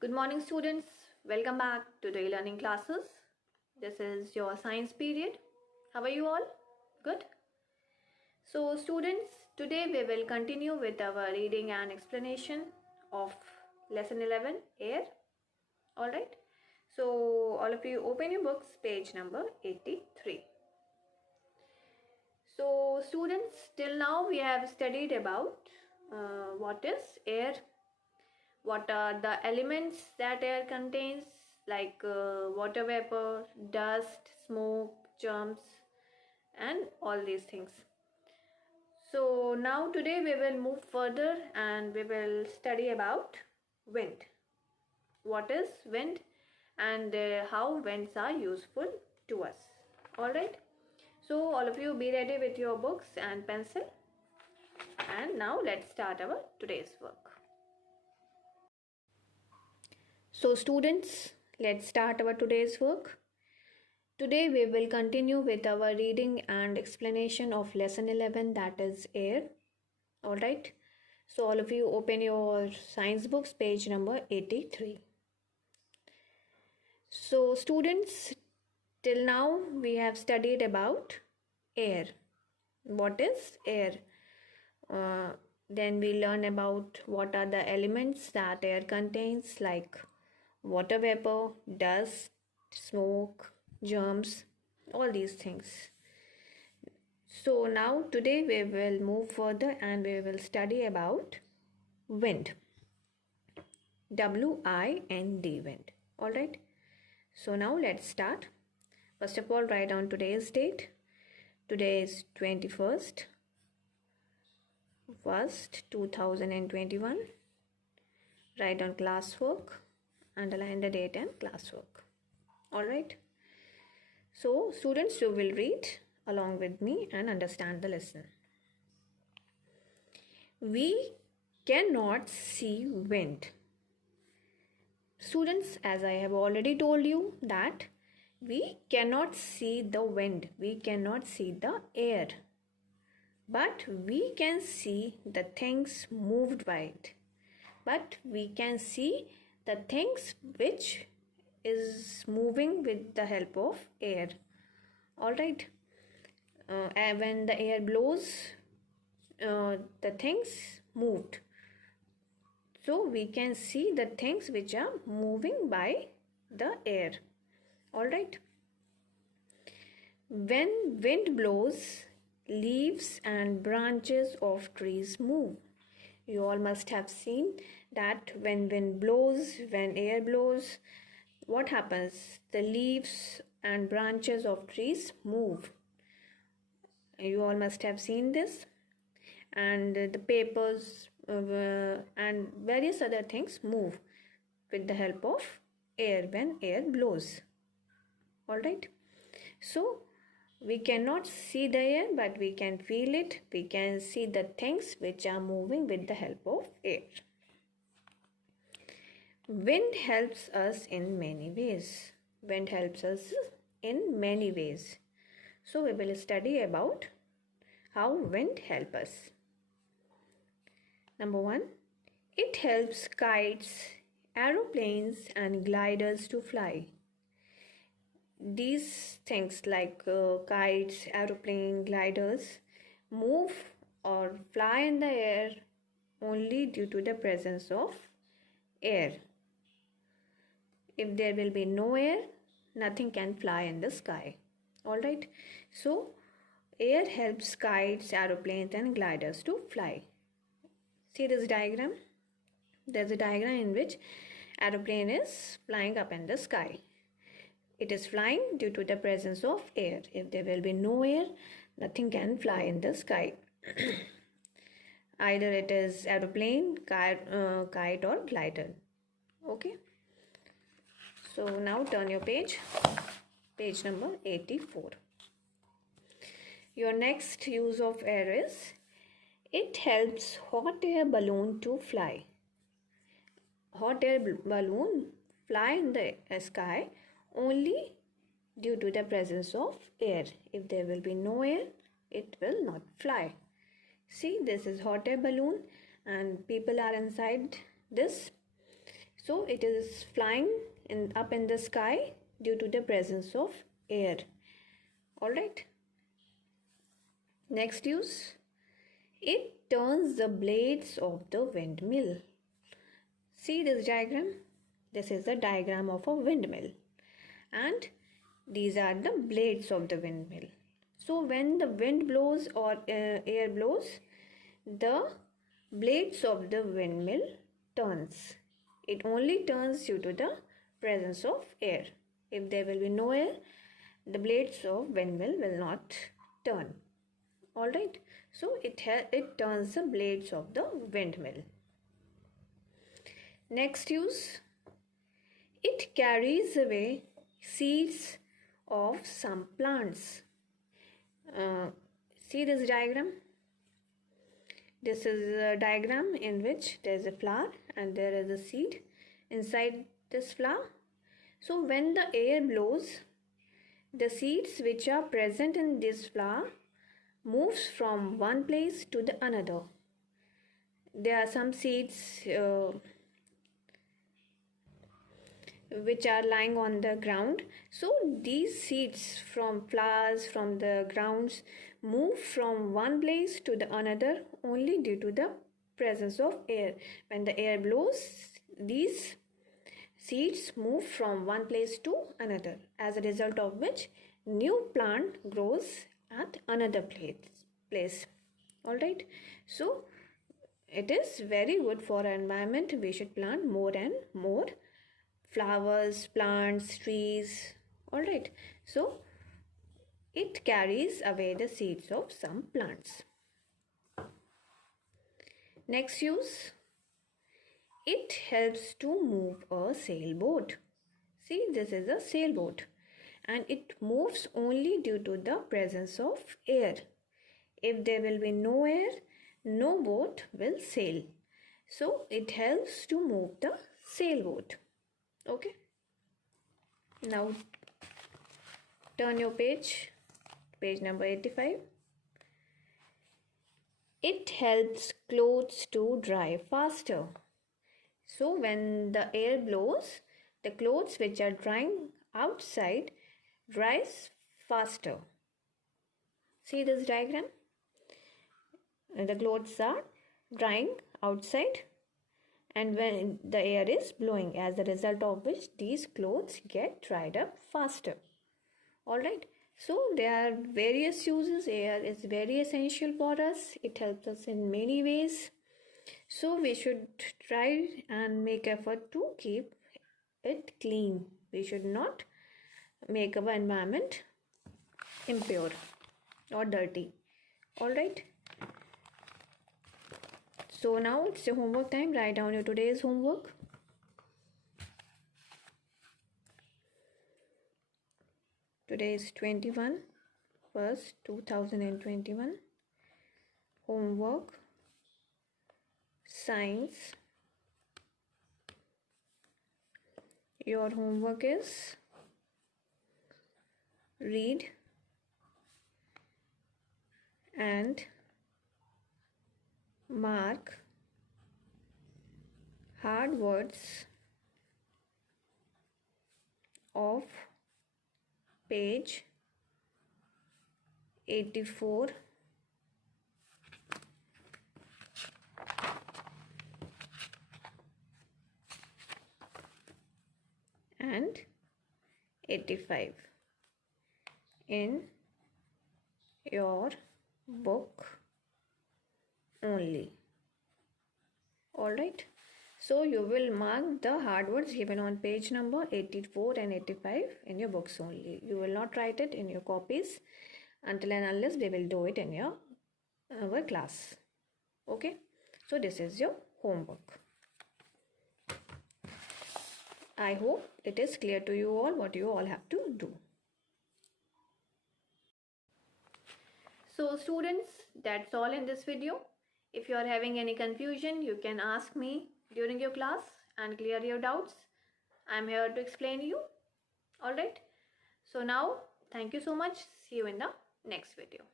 Good morning, students. Welcome back to the e-learning classes. This is your science period. How are you all? Good? So, students, today we will continue with our reading and explanation of lesson 11, air. Alright? So, all of you open your books, page number 83. So, students, till now we have studied about what is air, what are the elements that air contains, like water vapor, dust, smoke, germs, and all these things. So now today we will move further and we will study about wind. What is wind and how winds are useful to us. Alright. So all of you be ready with your books and pencil. And now let's start our today's work. So students, let's start our today's work. Today we will continue with our reading and explanation of lesson 11, that is air. Alright. So all of you open your science books, page number 83. So students, till now we have studied about air. What is air? Then we learn about what are the elements that air contains, like water vapor, dust, smoke, germs, all these things. So now today we will move further and we will study about wind. W-I-N-D, wind. Alright. So now let's start. First of all, write down today's date. Today is 21st, 2021. Write down classwork. Underline the date and classwork. Alright. So students, you will read along with me and understand the lesson. We cannot see wind. Students, as I have already told you that we cannot see the wind. We cannot see the air. But we can see the things moved by it. But we can see the things which is moving with the help of air. Alright. And when the air blows, the things moved. So we can see the things which are moving by the air. Alright. When wind blows, leaves and branches of trees move. You all must have seen that when wind blows, when air blows, what happens? The leaves and branches of trees move. You all must have seen this. And the papers and various other things move with the help of air when air blows. Alright. So we cannot see the air, but we can feel it. We can see the things which are moving with the help of air. Wind helps us in many ways. Wind helps us in many ways. So we will study about how wind helps us. Number 1, it helps kites, aeroplanes and gliders to fly. These things like kites, aeroplane, gliders move or fly in the air only due to the presence of air. If there will be no air, nothing can fly in the sky. Alright. So air helps kites, aeroplanes and gliders to fly. See this diagram? There's a diagram in which aeroplane is flying up in the sky. It is flying due to the presence of air. If there will be no air, nothing can fly in the sky. Either it is aeroplane, kite or glider. Okay. So now turn your page number 84. Your next use of air is, it helps hot air balloon to fly. Hot air balloon fly in the sky only due to the presence of air. If there will be no air, it will not fly. See, this is hot air balloon and people are inside this. So it is flying up in the sky due to the presence of air. Alright. Next use. It turns the blades of the windmill. See this diagram? This is the diagram of a windmill. And these are the blades of the windmill. So when the wind blows or air blows, the blades of the windmill turns. It only turns due to the presence of air. If there will be no air, the blades of windmill will not turn. Alright, so it turns the blades of the windmill. Next use. It carries away seeds of some plants. See this diagram? This is a diagram in which there is a flower and there is a seed inside this flower. So when the air blows, the seeds which are present in this flower moves from one place to the another. There are some seeds which are lying on the ground. So these seeds from flowers, from the grounds, move from one place to the another only due to the presence of air. When the air blows, these seeds move from one place to another, as a result of which new plant grows at another place. Alright, so it is very good for our environment. We should plant more and more flowers, plants, trees. Alright, so it carries away the seeds of some plants. Next use. It helps to move a sailboat. See, this is a sailboat and it moves only due to the presence of air. If there will be no air, no boat will sail. So it helps to move the sailboat. Okay. Now turn your page number 85. It helps clothes to dry faster. So when the air blows, the clothes which are drying outside dries faster. See this diagram? The clothes are drying outside and when the air is blowing, as a result of which these clothes get dried up faster. Alright, so there are various uses. Air is very essential for us. It helps us in many ways. So we should try and make effort to keep it clean. We should not make our environment impure or dirty. Alright. So now it's your homework time. Write down your today's homework. Today is 21/1/2021. Homework. Science. Your homework is read and mark hard words of page 84 and 85 in your book only. Alright, so you will mark the hard words given on page number 84 and 85 in your books only. You will not write it in your copies until and unless we will do it in our class. Okay, so this is your homework. I hope it is clear to you all what you all have to do. So students, that's all in this video. If you are having any confusion, you can ask me during your class and clear your doubts. I am here to explain you. Alright. So now, thank you so much. See you in the next video.